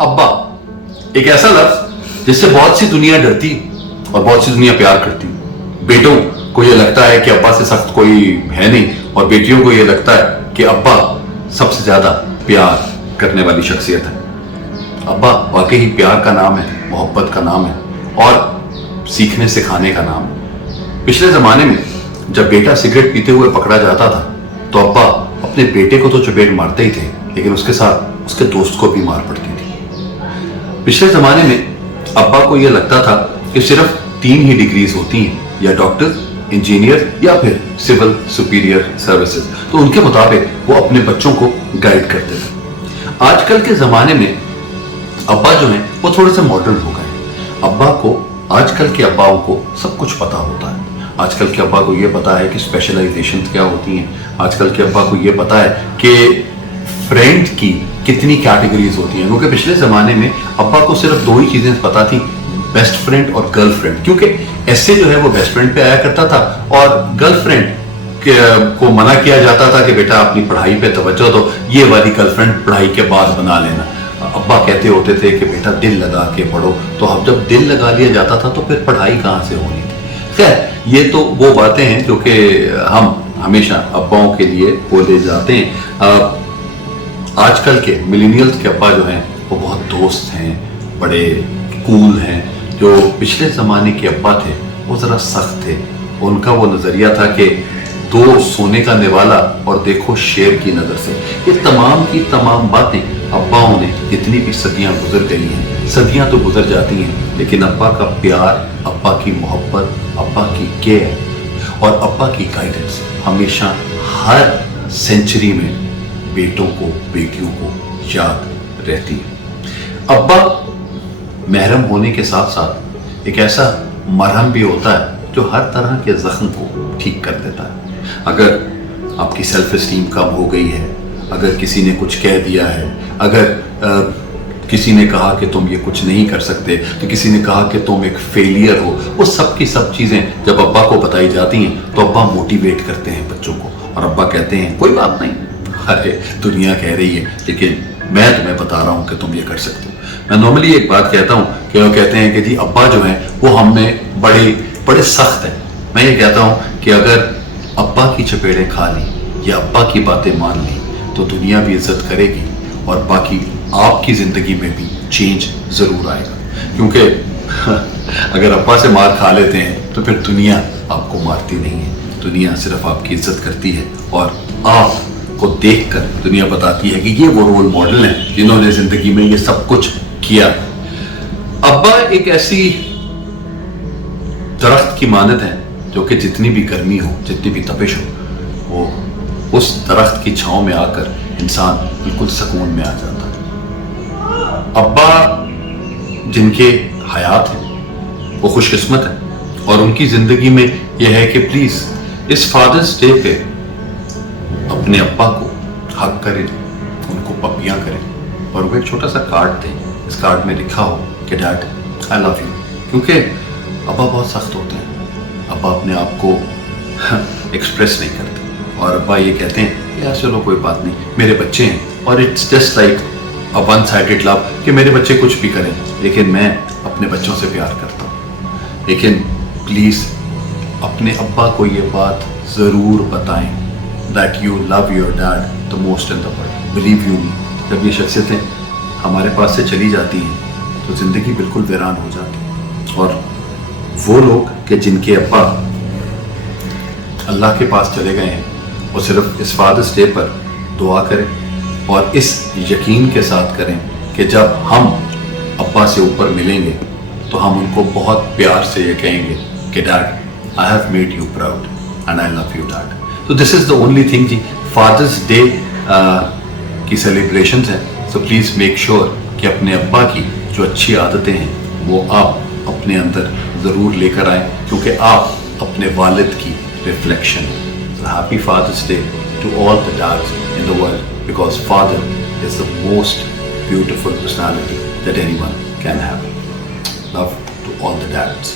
अब्बा एक ऐसा लफ्ज जिससे बहुत सी दुनिया डरती और बहुत सी दुनिया प्यार करती। बेटों को यह लगता है कि अब्बा से सख्त कोई है नहीं, और बेटियों को यह लगता है कि अब्बा सबसे ज्यादा प्यार करने वाली शख्सियत है। अब्बा वाकई ही प्यार का नाम है, मोहब्बत का नाम है और सीखने सिखाने का नाम है। पिछले जमाने में जब बेटा सिगरेट पीते हुए पकड़ा जाता था तो अब्बा अपने बेटे को तो चपेट मारते ही थे, लेकिन उसके साथ उसके दोस्त को भी मार पड़ती थी। पिछले जमाने में अब्बा को यह लगता था कि सिर्फ 3 ही डिग्रीज होती हैं, या डॉक्टर, इंजीनियर या फिर सिविल सुपीरियर सर्विसेज, तो उनके मुताबिक वो अपने बच्चों को गाइड करते थे। आजकल के जमाने में अब्बा जो हैं वो थोड़े से मॉडर्न हो गए। अब्बा को, आजकल के अब्बाओं को सब कुछ पता होता है। आजकल के अब्बा को ये पता है कि स्पेशलाइजेशन क्या होती हैं। आजकल के अब्बा को ये पता है कि फ्रेंड की कितनी कैटेगरीज होती हैं, क्योंकि पिछले ज़माने में अब्बा को सिर्फ 2 ही चीज़ें पता थी, बेस्ट फ्रेंड और गर्ल फ्रेंड। क्योंकि ऐसे जो है वो बेस्ट फ्रेंड पे आया करता था और गर्लफ्रेंड को मना किया जाता था कि बेटा अपनी पढ़ाई पे तवज्जो दो, ये वाली गर्लफ्रेंड पढ़ाई के बाद बना लेना। अब्बा कहते होते थे कि बेटा दिल लगा के पढ़ो, तो अब जब दिल लगा लिया जाता था तो फिर पढ़ाई कहाँ से होनी थी। खैर, ये तो वो बातें हैं जो कि हम हमेशा अब्बाओं के लिए बोले जाते हैं। आजकल के मिलेनियल्स के अब्बा जो हैं वो बहुत दोस्त हैं, बड़े कूल हैं। जो पिछले ज़माने के अब्बा थे वो ज़रा सख्त थे। उनका वो नज़रिया था कि 2 सोने का निवाला और देखो शेर की नज़र से। ये तमाम की तमाम बातें अब्बाओं ने, जितनी भी सदियां गुजर गई हैं, सदियां तो गुजर जाती हैं, लेकिन अब्बा का प्यार, अब्बा की मोहब्बत, अब्बा की केयर और अब्बा की गाइडेंस हमेशा हर सेंचुरी में बेटों को, बेटियों को याद रहती है। अब्बा महरम होने के साथ साथ एक ऐसा मरहम भी होता है जो हर तरह के जख्म को ठीक कर देता है। अगर आपकी सेल्फ एस्टीम कम हो गई है, अगर किसी ने कुछ कह दिया है, अगर किसी ने कहा कि तुम ये कुछ नहीं कर सकते, तो किसी ने कहा कि तुम एक फेलियर हो, वो सब की सब चीज़ें जब अब्बा को बताई जाती हैं तो अब्बा मोटिवेट करते हैं बच्चों को, और अब्बा कहते हैं कोई बात नहीं, अरे दुनिया कह रही है लेकिन मैं तुम्हें बता रहा हूँ कि तुम ये कर सकते हो। मैं नॉर्मली एक बात कहता हूँ कि वो कहते हैं कि जी अब्बा जो हैं वो हमें बड़े सख्त हैं। मैं ये कहता हूँ कि अगर अब्बा की चपेड़ें खा ली या अब्बा की बातें मान ली तो दुनिया भी इज्जत करेगी और बाकी आपकी ज़िंदगी में भी चेंज ज़रूर आएगा। क्योंकि अगर अब्बा से मार खा लेते हैं तो फिर दुनिया आपको मारती नहीं है, दुनिया सिर्फ आपकी इज्जत करती है और आपको देखकर दुनिया बताती है कि ये वो रोल मॉडल हैं जिन्होंने ज़िंदगी में ये सब कुछ किया। अब्बा एक ऐसी दरख्त की मानद है जो कि जितनी भी गर्मी हो, जितनी भी तपिश हो, वो उस दरख्त की छांव में आकर इंसान बिल्कुल सुकून में आ जाता है। अब्बा जिनके हयात हैं वो खुशकिस्मत हैं और उनकी ज़िंदगी में यह है कि प्लीज़ इस फादर्स डे पे अपने अब्बा को हक करें, उनको पपियाँ करें और वो एक छोटा सा कार्ड दें। इस कार्ड में लिखा हो कि डैड आई लव यू। क्योंकि अब्बा बहुत सख्त होते हैं, अब्बा अपने आप को एक्सप्रेस नहीं करते और अब्बा ये कहते हैं यार चलो कोई बात नहीं, मेरे बच्चे हैं और it's just like a one sided love कि मेरे बच्चे कुछ भी करें लेकिन मैं अपने बच्चों से प्यार करता हूँ। लेकिन प्लीज़ अपने अब्बा को ये बात ज़रूर बताएं that you love your dad the most in the world. Believe you me, जब ये शख्सियतें हमारे पास से चली जाती हैं तो ज़िंदगी बिल्कुल वीरान हो जाती है। और वो लोग कि जिनके अब्बा अल्लाह के पास चले गए हैं वो सिर्फ इस फादर्स डे पर दुआ करें और इस यकीन के साथ करें कि जब हम अब्बा से ऊपर मिलेंगे तो हम उनको बहुत प्यार से ये कहेंगे कि dad I have made you proud and I love you dad. तो this is the only thing जी, फादर्स डे की सेलिब्रेशन है। सो प्लीज़ मेक श्योर कि अपने अब्बा की जो अच्छी आदतें हैं वो आप अपने अंदर ज़रूर लेकर आएँ, क्योंकि आप अपने वालिद की रिफ्लेक्शन हैं। Happy Father's Day to all the dads in the world, because father is the most beautiful personality that anyone can have. Love to all the dads.